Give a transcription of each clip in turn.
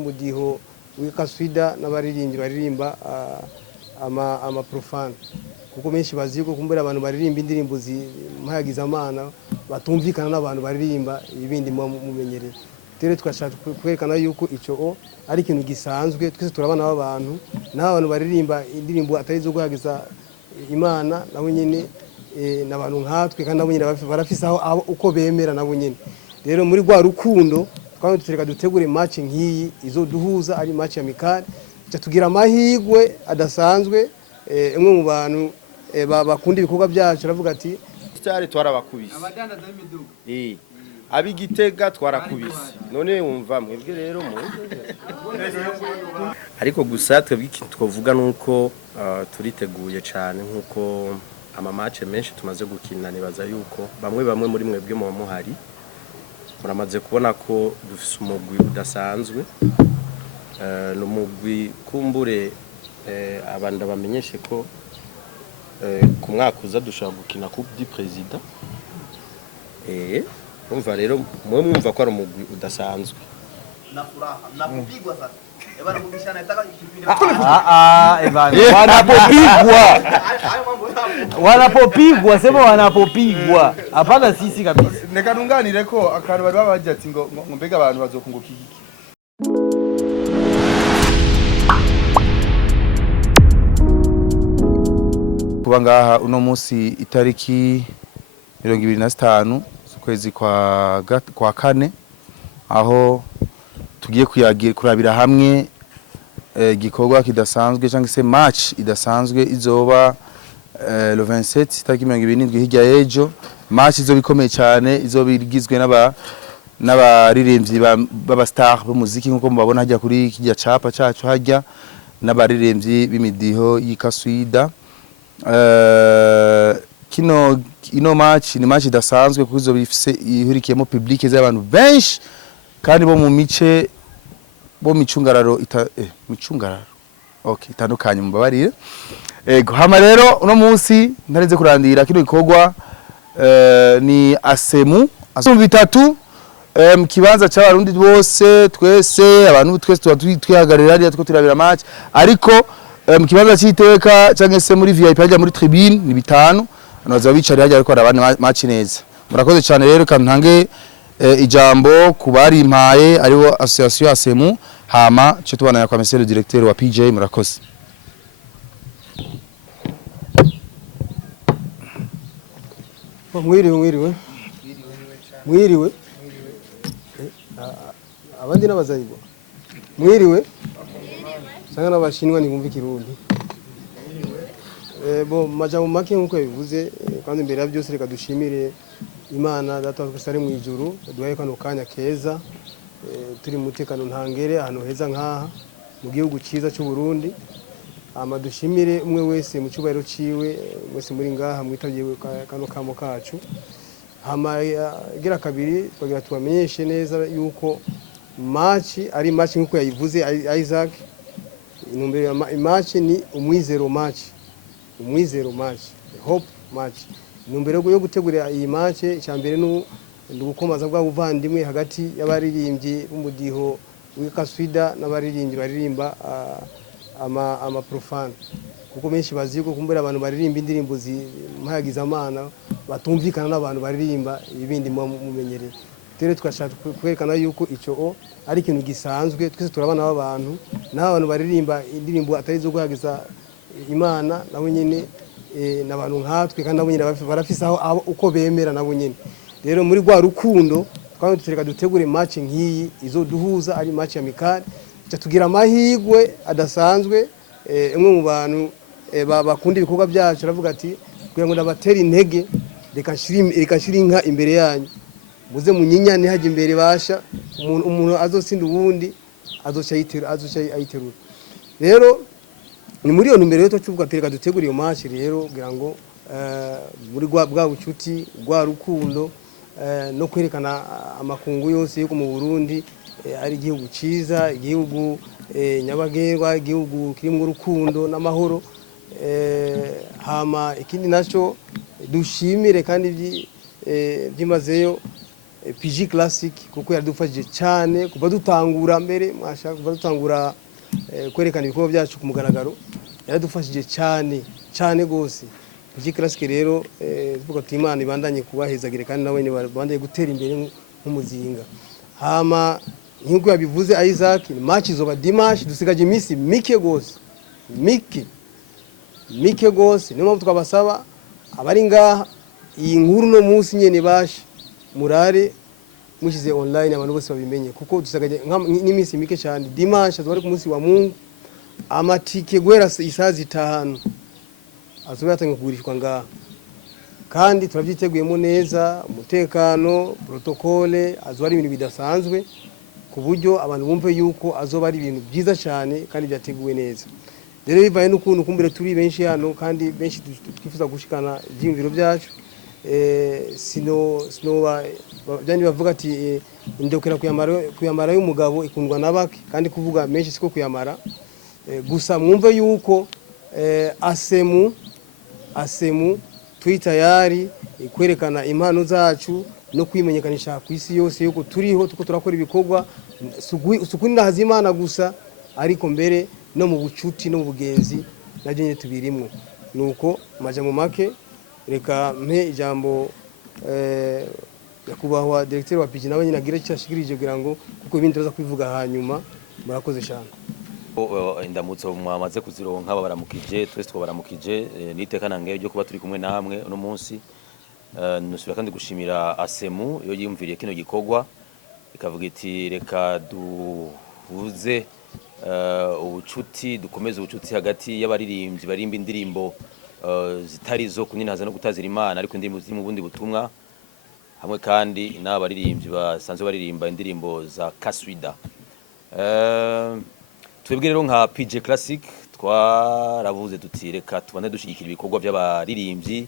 Mudiho w'ikaswida n'abaririmbyi baririmba ama profane kuko menshi bazi ko kumbura abantu baririmba indirimbo zimpayagiza amana batumvikana n'abantu baririmba ibindi mumenyereye tere twashaka kwerekana yuko ico ari ikintu gisanzwe twese turabana abantu n'abantu baririmba indirimbo atari zo guhagiza imana nabo nyene n'abantu nkatwe kandi nabo nyene barafise aho uko bemera nabo nyene rero muri gwa rukundo twari tureka dutegure match nkiyi izoduhuza ari match ya mikali tugira amahigwe adasanzwe emwe mu bantu bakunda ibikorwa byacu aravuga ati cyari twarabakubise abadandaza b'imiduga abigitega twarakubise none wumva mwebwe rero ariko gusa twebwe twovuga nuko turiteguye cyane nkuko ama match menshi tumaze gukina nibaza yuko bamwe muri mwebwe mu muhari muramaze kubona ko dufise umugwi udasanzwe n'umugwi kumbure abanda bamenyeshe ko ku mwaka uza dushobora gukina coupe du président umva rero mwe mwumva ko ari umugwi udasanzwe na furaha na kupigwa sasa ebana kubishana nataka kipindi wanapopigwa sema wanapopigwa hapana sisi kabisa neka nunganire ko akantu bari babaje ati ngo mbega abantu bazokunguka iki kuba ngaha uno munsi itariki 25 z'ukwezi kwa kane aho tugiye kurabira hamwe gikorwa kidasanzwe cyangwa se match idasanzwe izoba le 27 itariki 27 hirya y'ejo match izo bikomeye cyane izo bigizwe n'abaririmbyi baba star b'umuziki nkuko mubabona hajya kuri kijya capa cyacu hajya n'abaririmbyi b'imidiho y'ikaswida ino match ni match idasanzwe kuko izo bifise ihurikiyemo public z'abantu benshi kandi bo mu mice bo micungararo micungararo okay itandukanye mubabarire hama rero uno munsi ntarenze kurandira kino gikorwa ni asemu bitatu kibanza cy'abarundi bose twese abantu twese twihagarira ari two turabira match ariko mu kibanza cy'iteka cyangwa se muri VIP hajya muri tribune ni bitanu anoza bicari hajya ariko arabana match neza murakoze cyane rero kantange ijambo kubari impaye ariwo association asemu hama cyo tubana kwa monsieur le directeur wa PJ murakoze mwiriwe abandi n'abazayibo mwiriwe sanga n'abashinwa ni bumva ikirundi bo majambo make nkuko bivuze kandi imbere ya byose reka dushimire Imana data twese mu ijuru duhaye kano kanya keza turi mutekano ntangere ahantu heza nkaha mu gihugu cyiza cy'u Burundi ama dushimire umwe wese mu cyubahiro ciwe wese muri ngaha mwitagiye kano kamo kacu hama gira kabiri twagira tubamenyeshe neza yuko match ari match nkuko yayivuze Isaac inumbere match ni umwizero match hope match numbere yo gutegura iyi match cyambere n'ugukomaza bwa buvandimwe hagati y'abaririmbyi b'umudiho w'ikaswida n'abaririmbyi baririmba ama profane kuko menshi bazi ko kumbura abantu baririmba indirimbo zimpayagiza amana batumvikana n'abantu baririmba ibindi mumenyereye tere twashaka kwerekana yuko ico ari ikintu gisanzwe twese turabana abantu n'abantu baririmba indirimbo atari zo guhagiza imana nabo nyene n'abantu nkatwe kandi nabo nyene barafise aho uko bemera nabo nyene rero muri gwa rukundo twari tureka dutegure match nkiyi izoduhuza ari match ya mikali tugira amahigwe adasanzwe emwe mu bantu bakunda ibikorwa byacu aravuga ati kugira ngo ndabatera intege reka shiri inka imbere yanyu muze munyinyane haje imbere basha umuntu azosinda ubundi azoca ayiterura rero ni muri iyo ntumbero yo tuvuga tereka dutegura iyo match rero kugira ngo muri bwa bucuti bwa rukundo no kwerekana amakungu yose yo mu Burundi ari igihugu ciza igihugu nyabagerwa igihugu kirimo urukundo n'amahoro hama ikindi naco dushimire kandi byimazeyo PG Classic kuko yaradufashije cyane kuva dutangura mbere mwashaka kuva dutangura kwerekana ibikorwa byacu ku mugaragaro yaradufashije cyane gose. PG Classic rero tuvuga ati Imana ibandanye kubahezagire kandi nawe ni bandanye gutera imbere nk'umuzinga. Hama nk'uko yabivuze Isaac, match izoba dimanche, dusigaje iminsi mike gose, mike gose. Niyo mpamvu twabasaba abari ngaha iyi nkuru no munsi nyene bashe murare mushize online abantu bose babimenye kuko dusigaje n'iminsi mike cyane. Dimanche azobari ku munsi wa Mungu, amatike gwera isazi 5 azoba yatanga kugurishwa ngaha kandi turabyiteguyemo neza, umutekano, protokole, azoba ari ibintu bidasanzwe ku buryo abantu bumve yuko azoba ari ibintu byiza cyane kandi byateguwe neza. Rero bivaye n'ukuntu kumbere turi benshi hano kandi benshi twifuza gushikana ibyiyumviro byacu, byandi bavuga ati indokera kuyamara y'umugabo ikundwa nabake kandi kuvuga menshi siko kuyamara. Gusa mwumve yuko asemu twitayari kwerekana impano zacu no kwimenyekanisha ku isi yose yuko turiho tuko turakora ibikorwa sukuni hazimana gusa ariko mbere no mu bucuti no mu bugenzi nabyo nyine tubirimwo. Nuko majambo make reka mpe ijambo yakubahwa directeur wa PG nawe nyine agira cyashikirije kugira ngo kuko ibindi turaza kwivuga hanyuma. Murakoze cyane. Indamutso mwamaze kuzironka babaramukije, twese twabaramukije, niteka nange ryo kuba turi kumwe namwe uno munsi. Nusubira kandi gushimira Asemu yo yimviriye kino gikorwa ikavuga iti reka duhuze ubucuti, dukomeze ubucuti hagati y'abaririmbyi barimba indirimbo zitari zo kuninaza no gutazira Imana ariko indirimbo ziri mu bundi butumwa, hamwe kandi n'abaririmbyi basanzwe baririmba indirimbo za Kaswida. Twebwe rero nka PG Classic twaravuze tuti reka tubane dushigikira ibikorwa by'abaririmbyi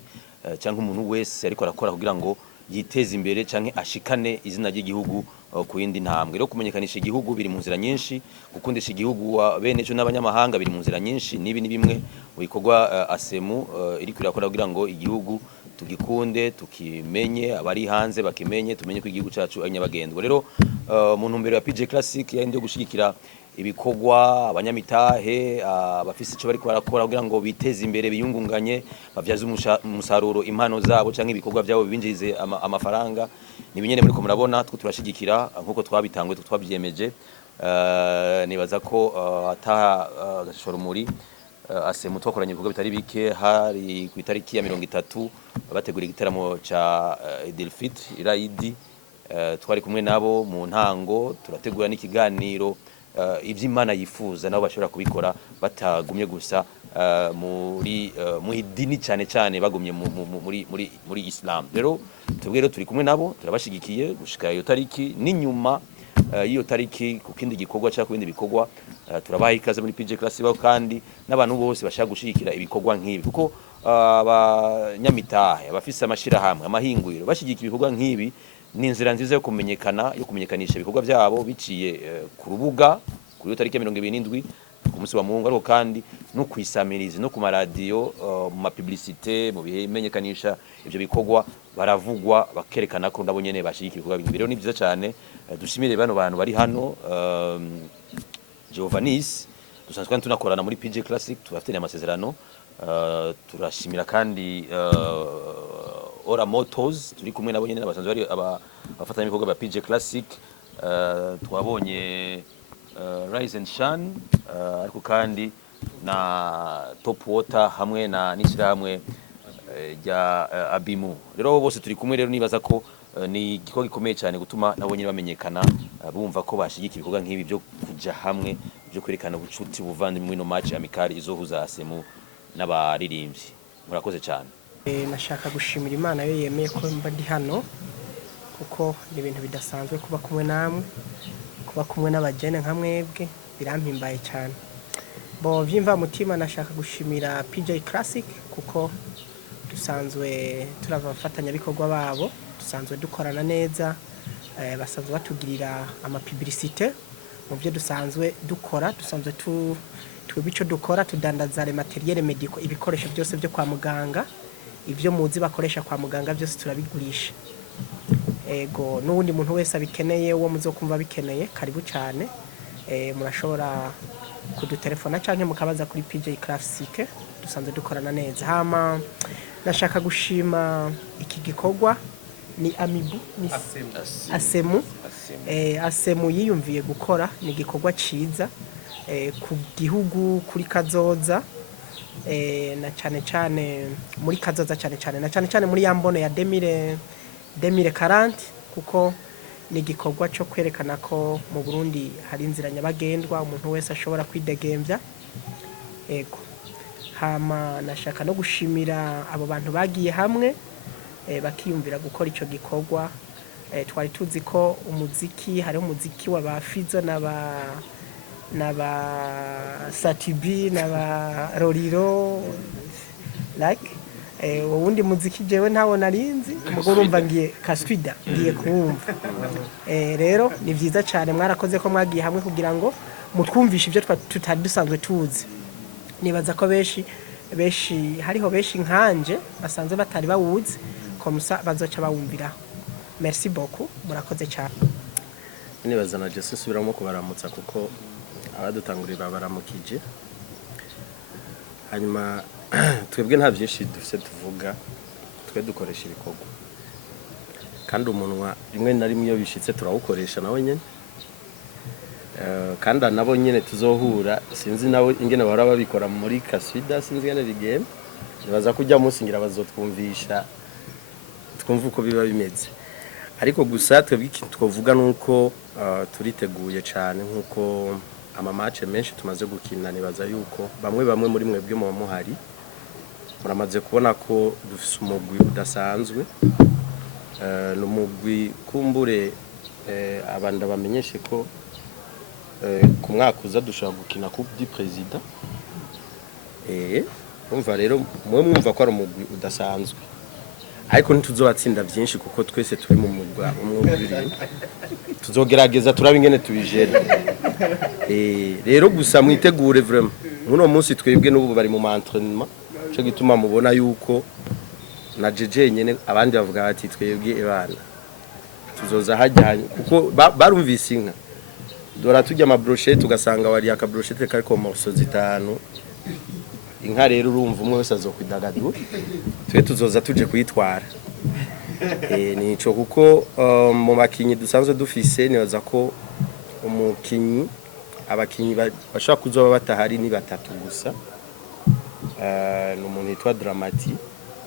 cyangwa umuntu wese ariko arakora kugira ngo yiteze imbere cyangwa ashikane izina ry'igihugu ku yindi ntambwe. Rero kumenyekanisha igihugu biri mu nzira nyinshi, gukundisha igihugu bene cyo n'abanyamahanga biri mu nzira nyinshi, nibi ni bimwe mu bikorwa Asemu iri kurakora kugira ngo igihugu tugikunde, tukimenye, abari hanze bakimenye, tumenye ko igihugu cyacu ari nyabagendwa. Rero mu ntumbero ya PG Classic yandi yo gushigikira ibikorwa abanyamitahe abafise icyo bari barakora kugira ngo biteze imbere biyungunganye, bavyaze umusaruro impano zabo cyangwa ibikorwa byabo bibinjize amafaranga. Ni binyene muri ko murabona two turashigikira nkuko twabitangwe twabyemeje. Nibaza ko gashoro muri Asemu twakoranye ibikorwa bitari bike, hari ku itariki ya 30 bategura igitaramo ca Delfit Iraidi, twari kumwe nabo mu ntango turategura n'ikiganiro ivy'Imana yifuza nabo bashobora kubikora batagumye gusa muri idini cyane bagumye muri Islam. Rero tubwire turi kumwe nabo turabashigikiye gushika iyo tariki, n'inyuma iyo tariki ku kindi gikorwa cyangwa kubindi bikorwa turabaha ikaze muri PG Classic kandi n'abantu bose bashaka gushigikira ibikorwa nk'ibi kuko abanyamitahe abafise amashira hamwe amahinguriro bashigikira ibikorwa nk'ibi ni inzira nziza yo kumenyekanisha ibikorwa byabo biciye ku rubuga kuri tariki 27 ku munsi wa Mungu, ariko kandi no kwisamiriza no ku maradiyo mu mapublicité mu bimenyekanisha ibyo bikorwa baravugwa bakerekana ko ndabo nyene bashigikira ibikorwa bindi. Rero ni byiza cyane, dushimire bano bantu bari hano Giovannis dusanzwe tunakorana muri PG Classic tubafite amasezerano. Turashimira kandi Ora Motors turi kumwe nabo nyene basanzwe bari abafatanya ibikorwa bya PG Classic. Twabonye Rise and Shine ariko kandi na Top Water hamwe na nishira hamwe ya Abimu. Rero bose turi kumwe, rero nibaza ko ni igikorwa gikomeye cyane gutuma nabo nyine bamenyekana, bumva ko bashigikira ibikorwa nk'ibi byo kuja hamwe byo kwerekana ubucuti buvandimwe no match amikari izohuza Asemu n'abaririmbyi. Murakoze cyane. Nashaka gushimira Imana yo yemeye ko mba ndi hano kuko ni ibintu bidasanzwe kuba kumwe namwe, kuba kumwe n'abajene nka mwebwe birampimbaye cyane. Bo vyimva mutima nashaka gushimira PG Classic kuko dusanzwe turabafatanya bikorwa babo, dusanzwe dukorana neza, basanzwe batugirira ama publicité mu byo dusanzwe dukora. Dusanzwe twebwe dukora tudandaza le materiel medical, ibikoresho byose byo kwa muganga, ibyo muzi bakoresha kwa muganga byose turabigurisha. ego n'ubundi muntu wese abikeneye uwo muzokumva bikeneye karibu cyane murashobora kudutelefona cyangwa mukabaza kuri PJ Classic dusanzwe dukorana neza. Hama nashaka gushima iki gikorwa ni Amibu ni Asemu yiyumviye gukora ni igikorwa ciza ku gihugu kuri kazoza na cyane muri kazoza cyane na cyane muri yambone ya 2040 kuko ni igikorwa cyo kwerekana ko mu Burundi hari inzira nyabagendwa umuntu wese ashobora kwidegembya. Ego hama nashaka no gushimira abo bantu bagiye hamwe bakiyumvira gukora ico gikorwa. Twari tuzi ko umuziki hari umuziki wa ba Fizo na ba Satibi na ba Roriro like ubundi muziki jewe ntawo narinzi mugo urumva ngiye Kaswida ngiye kuwumva. Rero ni vyiza cyane mwarakoze ko mwagiye hamwe kugira ngo mutwumvishe ibyo tutari dusanzwe tuzi. Nibaza ko benshi hariho benshi nkanje basanzwe batari bawuzi ko musa bazoca bawumvira. Merci beaucoup murakoze cyane. Nibaza na Jesse subiramo kubaramutsa kuko abadutangurira baramukije. Hanyuma twebwe nta byinshi dufite tuvuga, twe dukoresha ibikorwa kandi umunwa rimwe na rimwe iyo bishitse turawukoresha nawe nyene kandi nabo nyene tuzohura sinzi nawe ingene bahora babikora muri Kaswida sinzi ingene bigeme nibaza kujya musingira bazotwumvisha twumva uko biba bimeze ariko gusa twebwe ikintu twovuga nuko turiteguye cyane nkuko amamatch menshi tumaze gukina nibaza yuko bamwe muri mwebwe mu muhari muramaze kubona ko dufise umugwi udasanzwe n'umugwi kumbure abanda bamenyeshe ko ku mwaka uza dushaka gukina Coupe du Président umva rero mwe mwumva ko ari umugwi udasanzwe ariko ntituzobatsinda byinshi kuko twese turi mu mugwa umwe tuzogerageza turabe ingene tubijera rero gusa mwitegure vraiment muno munsi twebwe n'ubu bari mu entraînement cyo gituma mubona yuko na jeje nyene abandi bavuga bati twebwe ebana tuzoza hajyanye kuko barumvise inka dora tujya ama brochette tugasanga wari aka brochette kariko morceau zitanu inka rero urumva umwe wese azokwidagadura twe tuzoza tuje kuyitwara nico kuko mu makinyi dusanzwe dufise nibaza ko umukinyi abakinyi bashaka kuzoba batahari ni batatu gusa n'umuntu yitwa Dramati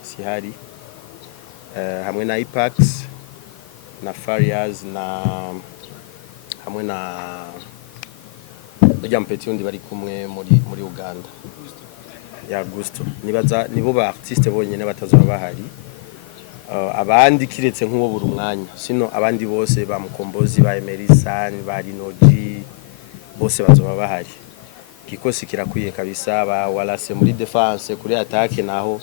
sihari hamwe na Ipax na Farias na hamwe na Mpeti undi bari kumwe muri Uganda ya Augusto nibaza nibo ba artiste bonyene batazoba bahari abandi kiretse nk'uwo buri umwanya sino abandi bose ba Mukombozi ba Emerisani ba Rinoji bose bazoba bahari kikosi kirakwiye kabisa ba Wallace muri defense kuri attaque naho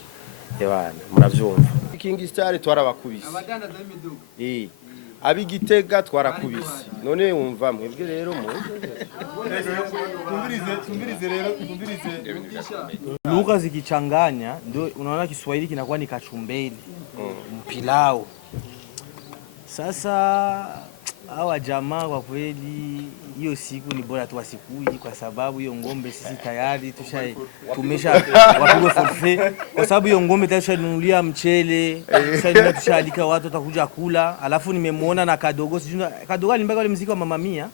yabana muravyumva King Star twarabakubise abadandaza b'imiduga abigitega twarakubise none wumva mwebwe rero tumbirize lugha zikichanganya ndio unaona Kiswahili kinakuwa ni kachumbeli mpilao. Sasa hawa jamaa kwa kweli hiyo siku ni bora tu wasikui kwa sababu hiyo ngombe sisi tayari tumesha wapigwa forfait kwa sababu hiyo ngombe tayari tushanunulia mchele sasa tushalika watu watakuja kula alafu nimemwona na kadogo sijui kadogo alimbaka ile muziki wa Mama Mia